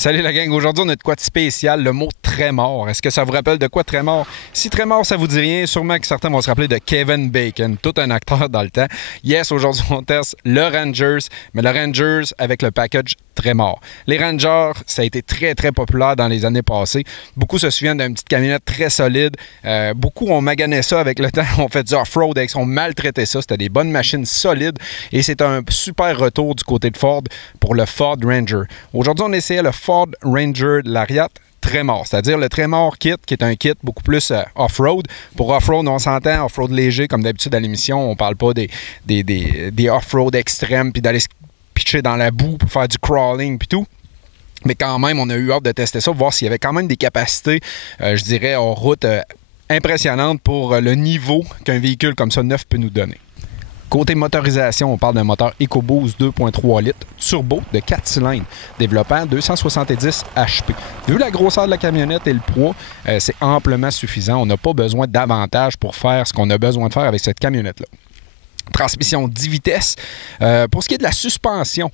Salut la gang, aujourd'hui on a de quoi de spécial, le mot Trémor. Est-ce que ça vous rappelle de quoi Trémor? Si Trémor ça vous dit rien, sûrement que certains vont se rappeler de Kevin Bacon, tout un acteur dans le temps. Yes, aujourd'hui on teste le Rangers, mais le Rangers avec le package Trémor. Les Rangers, ça a été très très populaire dans les années passées. Beaucoup se souviennent d'une petite camionnette très solide. Beaucoup ont magané ça avec le temps, on fait du off-road, on maltraitait ça. C'était des bonnes machines solides et c'est un super retour du côté de Ford pour le Ford Ranger. Aujourd'hui on essayait le Ford Ranger de Lariat Trémor, c'est-à-dire le Trémor Kit, qui est un kit beaucoup plus off-road. Pour off-road, on s'entend off-road léger, comme d'habitude à l'émission. On parle pas des off-road extrêmes, puis d'aller se pitcher dans la boue pour faire du crawling, puis tout. Mais quand même, on a eu hâte de tester ça, voir s'il y avait quand même des capacités, je dirais, en route impressionnantes pour le niveau qu'un véhicule comme ça neuf peut nous donner. Côté motorisation, on parle d'un moteur EcoBoost 2.3 litres turbo de 4 cylindres, développant 270 HP. Vu la grosseur de la camionnette et le poids, c'est amplement suffisant. On n'a pas besoin davantage pour faire ce qu'on a besoin de faire avec cette camionnette-là. Transmission 10 vitesses. Pour ce qui est de la suspension,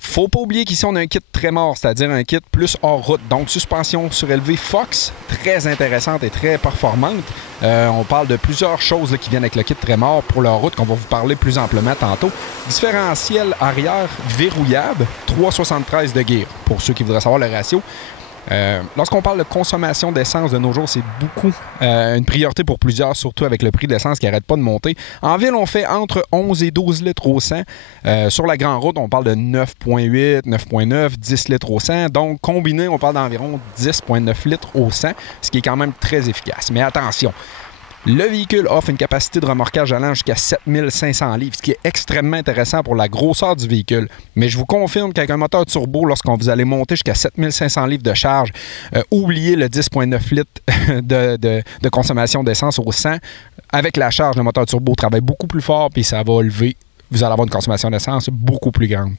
faut pas oublier qu'ici, on a un kit Trémor, c'est-à-dire un kit plus hors route. Donc, suspension surélevée Fox, très intéressante et très performante. On parle de plusieurs choses là, qui viennent avec le kit Trémor pour leur route, qu'on va vous parler plus amplement tantôt. Différentiel arrière verrouillable, 3,73 de gear, pour ceux qui voudraient savoir le ratio. Lorsqu'on parle de consommation d'essence de nos jours, c'est beaucoup une priorité pour plusieurs, surtout avec le prix de l'essence qui n'arrête pas de monter. En ville, on fait entre 11 et 12 litres au 100. Sur la grande route, on parle de 9,8, 9,9, 10 litres au 100. Donc, combiné, on parle d'environ 10,9 litres au 100, ce qui est quand même très efficace. Mais attention, le véhicule offre une capacité de remorquage allant jusqu'à 7500 livres, ce qui est extrêmement intéressant pour la grosseur du véhicule. Mais je vous confirme qu'avec un moteur turbo, lorsqu'on vous allez monter jusqu'à 7500 livres de charge, oubliez le 10,9 litres de consommation d'essence au 100. Avec la charge, le moteur turbo travaille beaucoup plus fort puis ça va lever. Vous allez avoir une consommation d'essence beaucoup plus grande.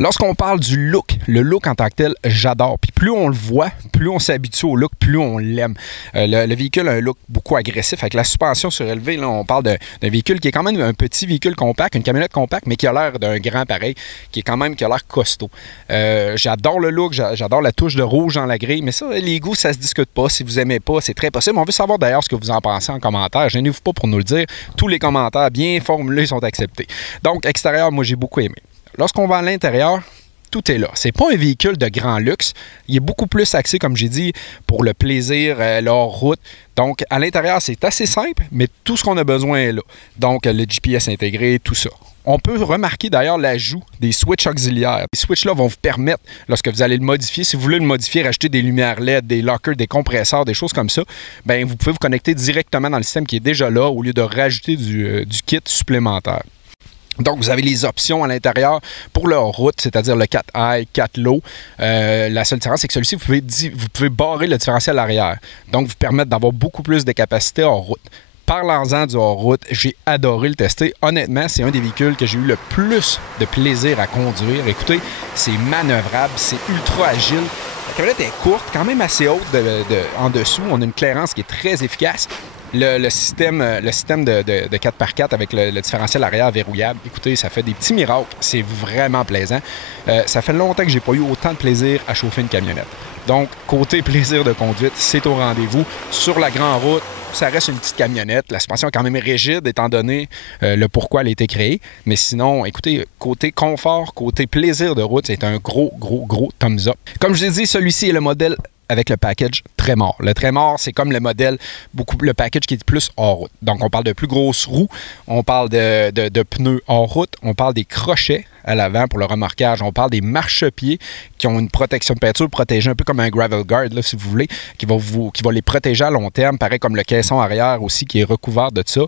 Lorsqu'on parle du look, le look en tant que tel, j'adore. Puis plus on le voit, plus on s'habitue au look, plus on l'aime. Le véhicule a un look beaucoup agressif. Avec la suspension surélevée, là, on parle d'un véhicule qui est quand même un petit véhicule compact, une camionnette compacte, mais qui a l'air d'un grand pareil, qui a l'air costaud. J'adore le look, j'adore la touche de rouge dans la grille, mais ça, les goûts, ça se discute pas. Si vous aimez pas, c'est très possible. On veut savoir d'ailleurs ce que vous en pensez en commentaire. Gênez-vous pas pour nous le dire. Tous les commentaires bien formulés sont acceptés. Donc, extérieur, moi, j'ai beaucoup aimé. Lorsqu'on va à l'intérieur, tout est là. C'est pas un véhicule de grand luxe. Il est beaucoup plus axé, comme j'ai dit, pour le plaisir, la route. Donc, à l'intérieur, c'est assez simple, mais tout ce qu'on a besoin est là. Donc, le GPS intégré, tout ça. On peut remarquer d'ailleurs l'ajout des switches auxiliaires. Les switches-là vont vous permettre, lorsque vous allez le modifier, si vous voulez le modifier, rajouter des lumières LED, des lockers, des compresseurs, des choses comme ça, bien, vous pouvez vous connecter directement dans le système qui est déjà là au lieu de rajouter du kit supplémentaire. Donc, vous avez les options à l'intérieur pour leur route, c'est-à-dire le 4 high, 4 low. La seule différence, c'est que celui-ci, vous pouvez barrer le différentiel arrière. Donc, vous permettre d'avoir beaucoup plus de capacité hors route. Parlant-en du hors-route, j'ai adoré le tester. Honnêtement, c'est un des véhicules que j'ai eu le plus de plaisir à conduire. Écoutez, c'est manœuvrable, c'est ultra agile. La camionnette est courte, quand même assez haute en dessous. On a une clairance qui est très efficace. Le système de 4x4 avec le différentiel arrière verrouillable, écoutez, ça fait des petits miracles. C'est vraiment plaisant. Ça fait longtemps que j'ai pas eu autant de plaisir à chauffer une camionnette. Donc, côté plaisir de conduite, c'est au rendez-vous. Sur la grande route, ça reste une petite camionnette. La suspension est quand même rigide, étant donné le pourquoi elle a été créée. Mais sinon, écoutez, côté confort, côté plaisir de route, c'est un gros thumbs up. Comme je l'ai dit, celui-ci est le modèle avec le package Trémor. Le Trémor, c'est comme le modèle, le package qui est plus hors route. Donc, on parle de plus grosses roues, on parle de pneus hors route, on parle des crochets à l'avant pour le remorquage, on parle des marchepieds qui ont une protection de peinture protégée un peu comme un gravel guard, là, si vous voulez, qui va les protéger à long terme, pareil comme le caisson arrière aussi qui est recouvert de ça.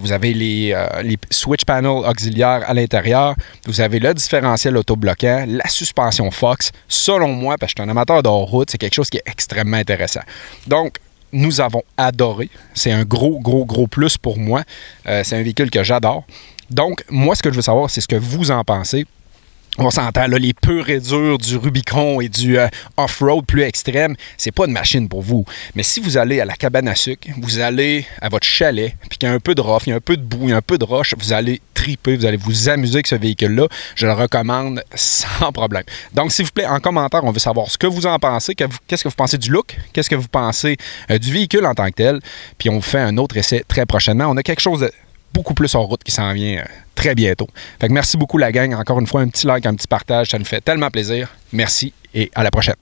Vous avez les switch panels auxiliaires à l'intérieur, vous avez le différentiel autobloquant, la suspension Fox. Selon moi, parce que je suis un amateur de hors-route, c'est quelque chose qui est extrêmement intéressant. Donc, nous avons adoré. C'est un gros plus pour moi. C'est un véhicule que j'adore. Donc, moi, ce que je veux savoir, c'est ce que vous en pensez. On s'entend, là, les purs et durs du Rubicon et du off-road plus extrême, c'est pas une machine pour vous. Mais si vous allez à la cabane à sucre, vous allez à votre chalet, puis qu'il y a un peu de rough, il y a un peu de boue, il y a un peu de roche, vous allez triper, vous allez vous amuser avec ce véhicule-là. Je le recommande sans problème. Donc, s'il vous plaît, en commentaire, on veut savoir ce que vous en pensez, qu'est-ce que vous pensez du look, qu'est-ce que vous pensez du véhicule en tant que tel, puis on vous fait un autre essai très prochainement. On a quelque chose de beaucoup plus en route qui s'en vient très bientôt. Fait que merci beaucoup la gang. Encore une fois, un petit like, un petit partage, ça nous fait tellement plaisir. Merci et à la prochaine.